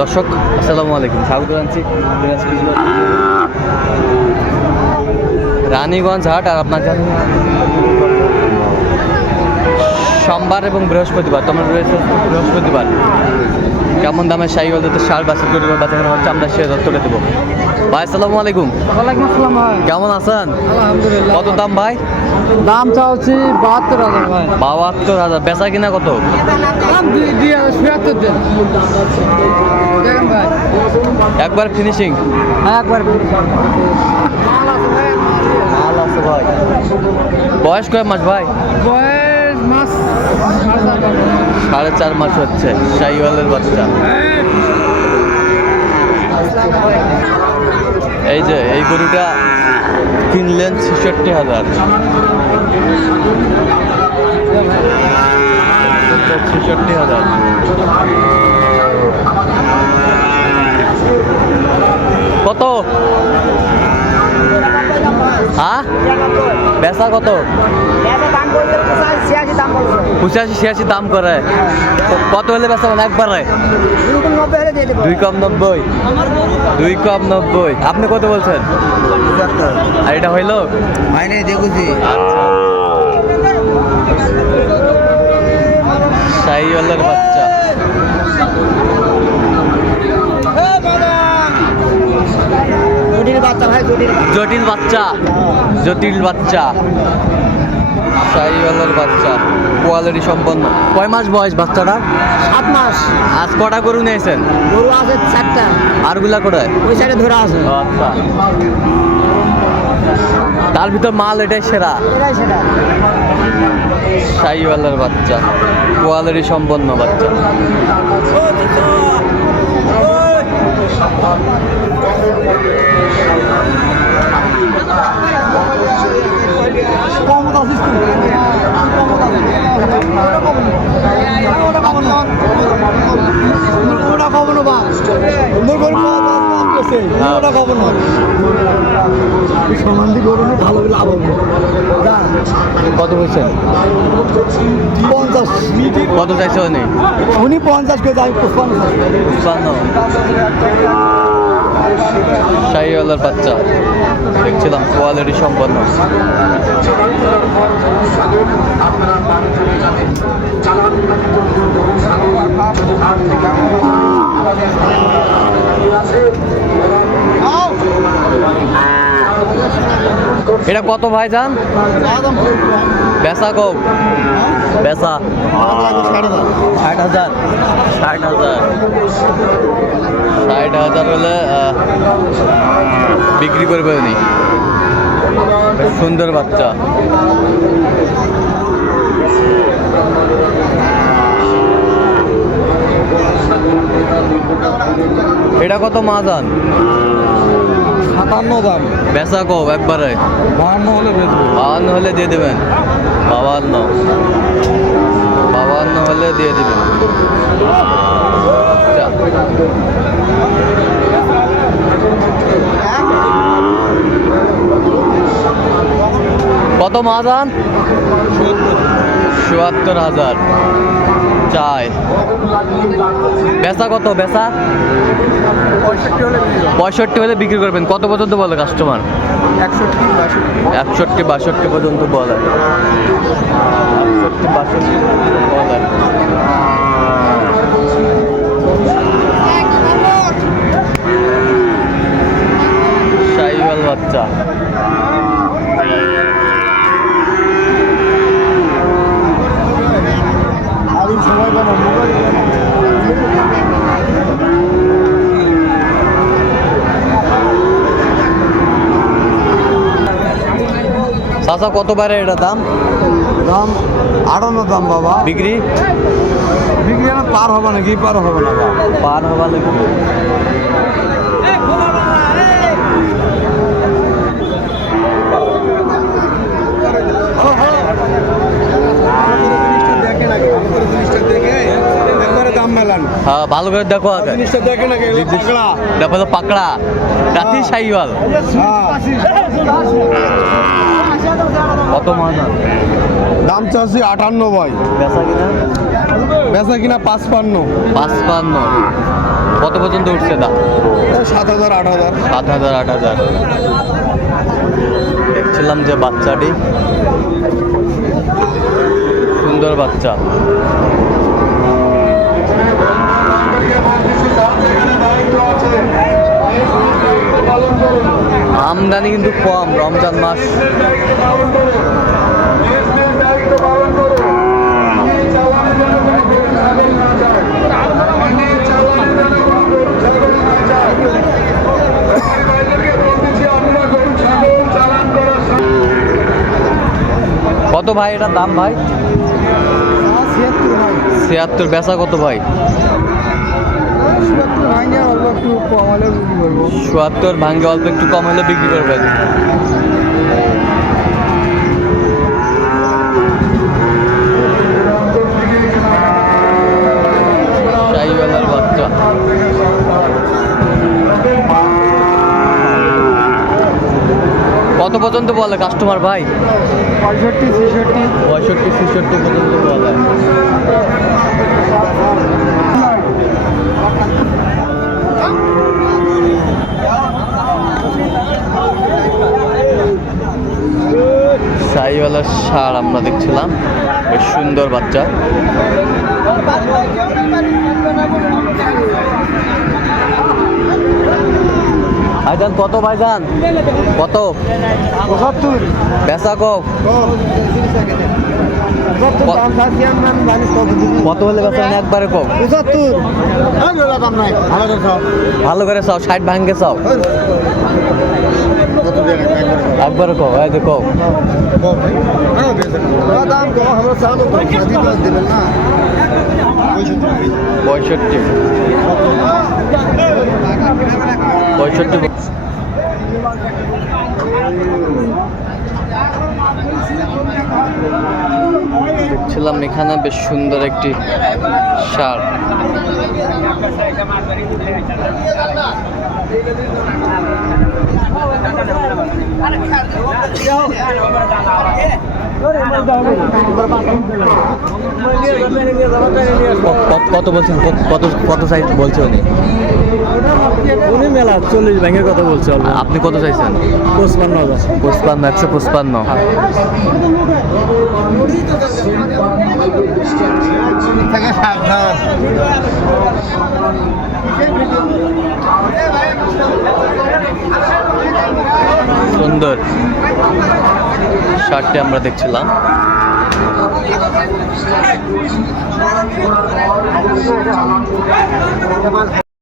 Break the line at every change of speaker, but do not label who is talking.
দর্শক, আসসালামু আলাইকুম। স্বাগত জানছি রানীগঞ্জ হাট আর আপনার জানেন সোমবার এবং বৃহস্পতিবার, তোমার রয়েছে বৃহস্পতিবার। কেমন দামে শাহী হলে তো সার বাসের করে বাচ্চা কেন? হচ্ছে আমরা সে তুলে দেবো। ভাই আসসালামু আলাইকুম।
ওয়ালাইকুম আসসালাম ভাই।
কেমন আছেন?
আলহামদুলিল্লাহ।
কত দাম ভাই?
দাম চাচ্ছি বাহাত্তর হাজার ভাই।
বাহাত্তর হাজার। বেচা কিনা কত? একবার ফিনিশিং
হ্যাঁ একবার
বয়স কয় মাস ভাই?
বয়স মাস, সাড়ে চার মাস।
হচ্ছে, শাহিওয়ালের বাচ্চা। এই যে, এই গরুটা কিনলেন ছেষট্টি হাজার। ছেষট্টি হাজার। কত? হ্যাঁ? বেচা কত? পঁচাশি ছিয়াশি দাম করে। কত হলে বেচা মানে একবারে। দুই কম নব্বই। দুই কম নব্বই। আপনি কত বলছেন? আর এটা হইল?
হয়নি দেখুছি
শাহিওয়ালের বাচ্চা।
জটিল বাচ্চা জটিল
জটিল বাচ্চা। জটিল বাচ্চা। শাহিওয়ালের বাচ্চা কোয়ালিটি সম্পন্ন। কয় মাস বয়স বাচ্চাটা?
সাত মাস।
আজ কটা গরু নিয়েছেন
গরু আছে চারটা।
আরগুলা কোটায়
ওই সাইডে ধরে আছে।
আচ্ছা। তার ভিতর মাল এটাই সেরা।
এটাই
শাহিওয়ালার বাচ্চা কোয়ালিটি সম্পন্ন বাচ্চা
ওটা কখনো বা সুন্দর গরু ওটা কখনো সমান দিয়ে গরু নিয়ে ভালো লাভ হবে।
কত হয়েছে?
পঞ্চাশ।
কত চাইছে উনি?
উনি পঞ্চাশ কেজি আমি
উৎপান্ন শাহিওয়ালার বাচ্চা। দেখছিলাম কোয়ালিটি সম্পন্ন। এটা কত ভাই যান বেচা কম। বেচা। ষাট হাজার। ষাট হাজার। ষাট হাজার হলে বিক্রি করবে উনি। সুন্দর বাচ্চা। এটা কত মাজান
সাতান্ন দাম।
বেচা কম একবারে?
বাহান্ন হলে বেচবো।
বাবান্ন হলে দিয়ে দেবেন? বাবান্ন। বাবান্ন হলে দিয়ে দেবেন। কত মাজান চুয়াত্তর হাজার। চাই। বেচা কত? বেচা?
পঁয়ষট্টি হলে
বিক্রি করবেন। কত পর্যন্ত বলে কাস্টমার
একষট্টি বাষট্টি
পর্যন্ত বলে। একষট্টি বাষট্টি বলে। শাহিওয়াল বাচ্চা। চাচা কত বারে এটা দাম?
দাম আড়ানো দাম বাবা।
বিক্রি?
বিক্রি পার হবে না কি পার হবে না
পার হবে লাগবে
দেখে না জিনিসটা দেখে একবারে দাম মেলান
হ্যাঁ ভালো করে দেখো
জিনিসটা দেখে না
দেখো তো পাকড়া। রাতি শাহিওয়াল কত মানা
দাম চাচ্ছি আটান্ন ভাই।
বেচা কিনা?
বেচা কিনা পাঁচপান্ন।
পাঁচপান্ন। কত পর্যন্ত উঠছে দাম?
সাত হাজার আট হাজার।
সাত হাজার আট হাজার। দেখছিলাম যে বাচ্চাটি। সুন্দর বাচ্চা। আমদানি কিন্তু কম রমজান মাস। কত ভাই এটার দাম ভাই?
ছিয়াত্তর
বেচা কত ভাই?
ছিয়াত্তর ভাঙে অল্প একটু কমালে বিক্রি করব।
চুয়াত্তর ভাঙ্গে অল্প একটু কম হলে বিক্রি করবেন শাহিওয়ালার বাচ্চা কত পর্যন্ত বলে কাস্টমার ভাই?
পঁয়ষট্টি ছেষট্টি।
পঁয়ষট্টি ছেষট্টি পর্যন্ত বলে। সাইওয়ালার সার আমরা দেখছিলাম। বেশ সুন্দর বাচ্চা। ভাইজান কত ভাইজান? কত?
পঁচাত্তর।
বেচা
আমি জানিস কত
হলে বেচা একবারে কক
পঁচাত্তর। ভালো
করে চাও। ষাট ভাঙ্গে চাও। একবারে কও এই যে
কম
পঁয়ষট্টি। পঁয়ষট্টি দেখছিলাম এখানে বেশ সুন্দর একটি সার। কত বলছেন? কত কত সাইজ বলছে উনি?
উনি মেলা চল্লিশ ব্যাংকের কথা বলছে
আপনি কত চাইছেন?
পঁচপান্ন হাজার।
পঁচপান্ন একশো পঁচপান্ন। সুন্দর। শার্টটি আমরা দেখছিলাম।